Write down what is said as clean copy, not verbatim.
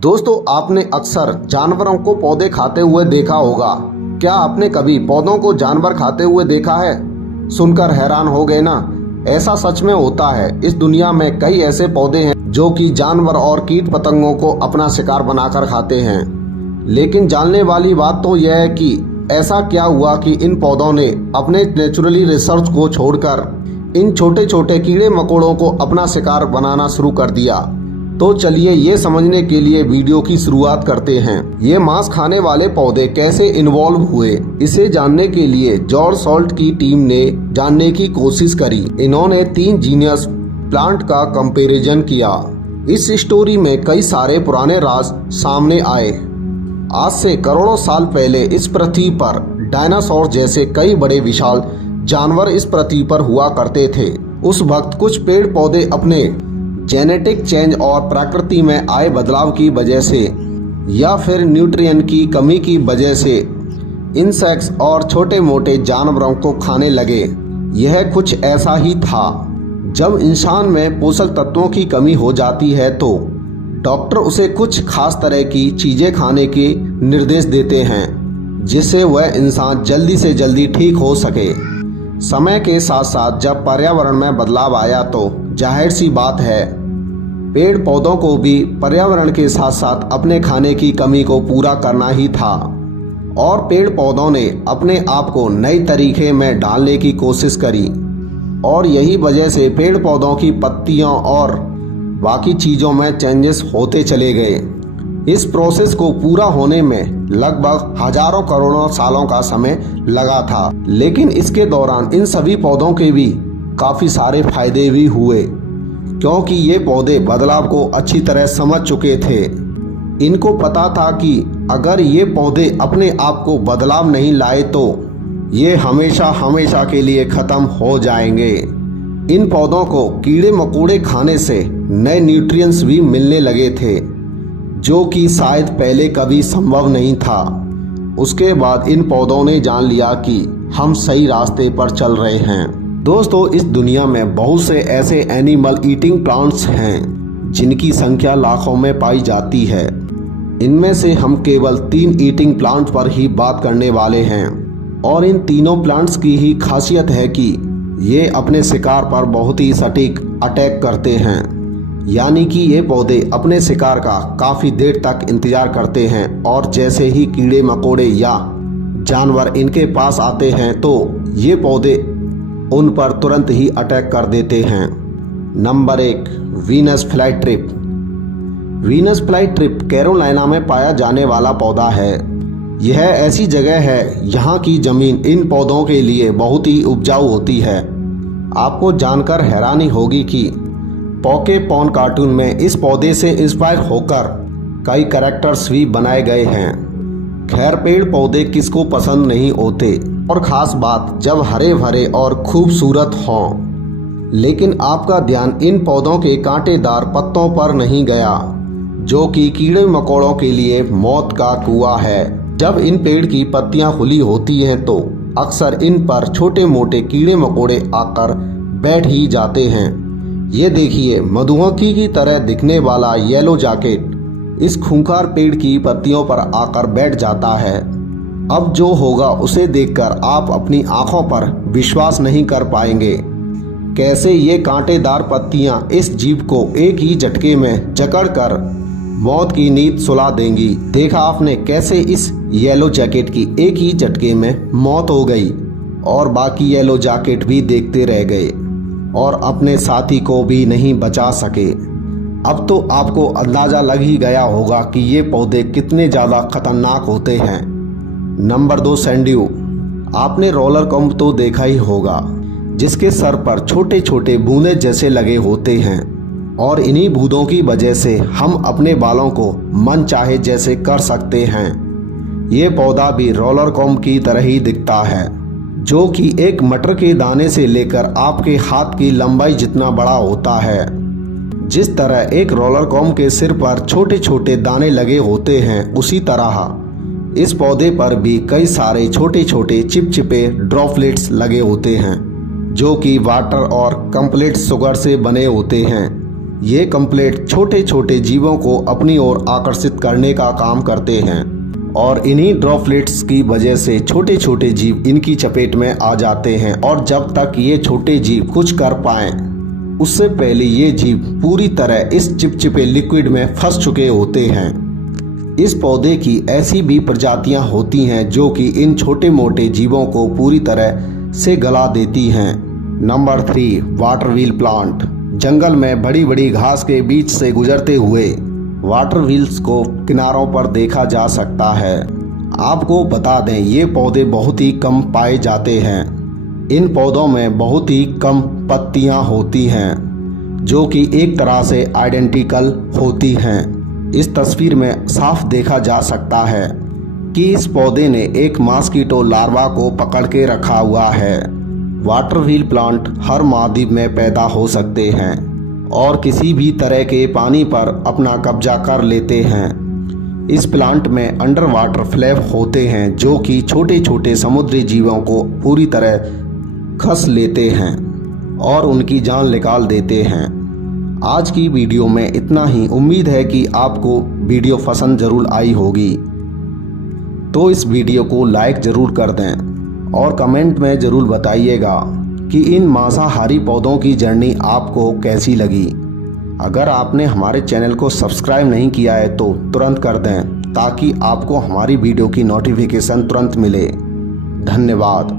दोस्तों, आपने अक्सर जानवरों को पौधे खाते हुए देखा होगा। क्या आपने कभी पौधों को जानवर खाते हुए देखा है? सुनकर हैरान हो गए ना? ऐसा सच में होता है। इस दुनिया में कई ऐसे पौधे हैं जो कि जानवर और कीट पतंगों को अपना शिकार बनाकर खाते हैं। लेकिन जानने वाली बात तो यह है कि ऐसा क्या हुआ कि इन पौधों ने अपने नेचुरली रिसर्च को छोड़कर इन छोटे छोटे कीड़े मकोड़ों को अपना शिकार बनाना शुरू कर दिया। तो चलिए ये समझने के लिए वीडियो की शुरुआत करते हैं। ये मांस खाने वाले पौधे कैसे इन्वॉल्व हुए, इसे जानने के लिए जॉर्ज सॉल्ट की टीम ने जानने की कोशिश करी। इन्होंने 3 जीनियस प्लांट का कंपैरिजन किया। इस स्टोरी में कई सारे पुराने राज सामने आए। आज से करोड़ों साल पहले इस पृथ्वी पर डायनासोर जैसे कई बड़े विशाल जानवर इस पृथ्वी पर हुआ करते थे। उस वक्त कुछ पेड़ पौधे अपने जेनेटिक चेंज और प्रकृति में आए बदलाव की वजह से या फिर न्यूट्रिएंट की कमी की वजह से इंसेक्ट्स और छोटे मोटे जानवरों को खाने लगे। यह कुछ ऐसा ही था। जब इंसान में पोषक तत्वों की कमी हो जाती है तो डॉक्टर उसे कुछ खास तरह की चीजें खाने के निर्देश देते हैं जिससे वह इंसान जल्दी से जल्दी ठीक हो सके। समय के साथ साथ जब पर्यावरण में बदलाव आया तो जाहिर सी बात है पेड़ पौधों को भी पर्यावरण के साथ साथ अपने खाने की कमी को पूरा करना ही था और पेड़ पौधों ने अपने आप को नए तरीके में ढालने की कोशिश करी और यही वजह से पेड़ पौधों की पत्तियों और बाकी चीज़ों में चेंजेस होते चले गए। इस प्रोसेस को पूरा होने में लगभग हजारों करोड़ों सालों का समय लगा था। लेकिन इसके दौरान इन सभी पौधों के भी काफ़ी सारे फायदे भी हुए क्योंकि ये पौधे बदलाव को अच्छी तरह समझ चुके थे। इनको पता था कि अगर ये पौधे अपने आप को बदलाव नहीं लाए तो ये हमेशा हमेशा के लिए ख़त्म हो जाएंगे। इन पौधों को कीड़े मकोड़े खाने से नए न्यूट्रिएंट्स भी मिलने लगे थे जो कि शायद पहले कभी संभव नहीं था। उसके बाद इन पौधों ने जान लिया कि हम सही रास्ते पर चल रहे हैं। दोस्तों, इस दुनिया में बहुत से ऐसे एनिमल ईटिंग प्लांट्स हैं जिनकी संख्या लाखों में पाई जाती है। इनमें से हम केवल 3 ईटिंग प्लांट पर ही बात करने वाले हैं और इन तीनों प्लांट्स की ही खासियत है कि ये अपने शिकार पर बहुत ही सटीक अटैक करते हैं। यानी कि ये पौधे अपने शिकार का काफ़ी देर तक इंतजार करते हैं और जैसे ही कीड़े मकोड़े या जानवर इनके पास आते हैं तो ये पौधे उन पर तुरंत ही अटैक कर देते हैं। Number 1, Venus flytrap. Venus flytrap Carolina में पाया जाने वाला पौधा है। यह ऐसी जगह है यहाँ की ज़मीन इन पौधों के लिए बहुत ही उपजाऊ होती है। आपको जानकर हैरानी होगी कि पोकेमॉन कार्टून में इस पौधे से इंस्पायर होकर कई कैरेक्टर्स भी बनाए गए हैं। खैर, पेड़ पौधे किसको पसंद नहीं होते और ख़ास बात जब हरे भरे और खूबसूरत हों। लेकिन आपका ध्यान इन पौधों के कांटेदार पत्तों पर नहीं गया जो कि कीड़े मकोड़ों के लिए मौत का कुआं है। जब इन पेड़ की पत्तियां खुली होती हैं तो अक्सर इन पर छोटे मोटे कीड़े मकोड़े आकर बैठ ही जाते हैं। ये देखिए, मधुमक्खी की तरह दिखने वाला येलो जैकेट इस खूंखार पेड़ की पत्तियों पर आकर बैठ जाता है। अब जो होगा उसे देखकर आप अपनी आंखों पर विश्वास नहीं कर पाएंगे। कैसे ये कांटेदार पत्तियां इस जीव को एक ही झटके में जकड़कर मौत की नींद सुला देंगी। देखा आपने कैसे इस येलो जैकेट की एक ही झटके में मौत हो गई और बाकी येलो जैकेट भी देखते रह गए और अपने साथी को भी नहीं बचा सके। अब तो आपको अंदाजा लग ही गया होगा कि ये पौधे कितने ज़्यादा खतरनाक होते हैं। नंबर 2, सैंड्यू। आपने रोलर कॉम्ब तो देखा ही होगा जिसके सर पर छोटे छोटे बूंदे जैसे लगे होते हैं और इन्हीं बूंदों की वजह से हम अपने बालों को मन चाहे जैसे कर सकते हैं। ये पौधा भी रोलर कॉम्ब की तरह ही दिखता है जो कि एक मटर के दाने से लेकर आपके हाथ की लंबाई जितना बड़ा होता है। जिस तरह एक रोलर कॉम्ब के सिर पर छोटे छोटे दाने लगे होते हैं उसी तरह इस पौधे पर भी कई सारे छोटे छोटे चिपचिपे ड्रॉपलेट्स लगे होते हैं जो कि वाटर और कंप्लीट शुगर से बने होते हैं। ये कम्प्लेट छोटे छोटे जीवों को अपनी ओर आकर्षित करने का काम करते हैं और इन्हीं ड्रॉपलेट्स की वजह से छोटे छोटे जीव इनकी चपेट में आ जाते हैं और जब तक ये छोटे जीव कुछ कर पाएं उससे पहले ये जीव पूरी तरह इस चिपचिपे लिक्विड में फंस चुके होते हैं। इस पौधे की ऐसी भी प्रजातियां होती हैं जो कि इन छोटे मोटे जीवों को पूरी तरह से गला देती हैं। Number 3, water wheel plant. जंगल में बड़ी बड़ी घास के बीच से गुजरते हुए वाटर व्हील्स को किनारों पर देखा जा सकता है। आपको बता दें ये पौधे बहुत ही कम पाए जाते हैं। इन पौधों में बहुत ही कम पत्तियां होती हैं जो कि एक तरह से आइडेंटिकल होती हैं। इस तस्वीर में साफ देखा जा सकता है कि इस पौधे ने एक मॉस्किटो लार्वा को पकड़ के रखा हुआ है। वाटर व्हील प्लांट हर महाद्वीप में पैदा हो सकते हैं और किसी भी तरह के पानी पर अपना कब्जा कर लेते हैं। इस प्लांट में अंडर वाटर फ्लैप होते हैं जो कि छोटे छोटे समुद्री जीवों को पूरी तरह खस लेते हैं और उनकी जान निकाल देते हैं। आज की वीडियो में इतना ही। उम्मीद है कि आपको वीडियो पसंद जरूर आई होगी, तो इस वीडियो को लाइक ज़रूर कर दें और कमेंट में ज़रूर बताइएगा कि इन मांसाहारी पौधों की जर्नी आपको कैसी लगी। अगर आपने हमारे चैनल को सब्सक्राइब नहीं किया है तो तुरंत कर दें ताकि आपको हमारी वीडियो की नोटिफिकेशन तुरंत मिले। धन्यवाद।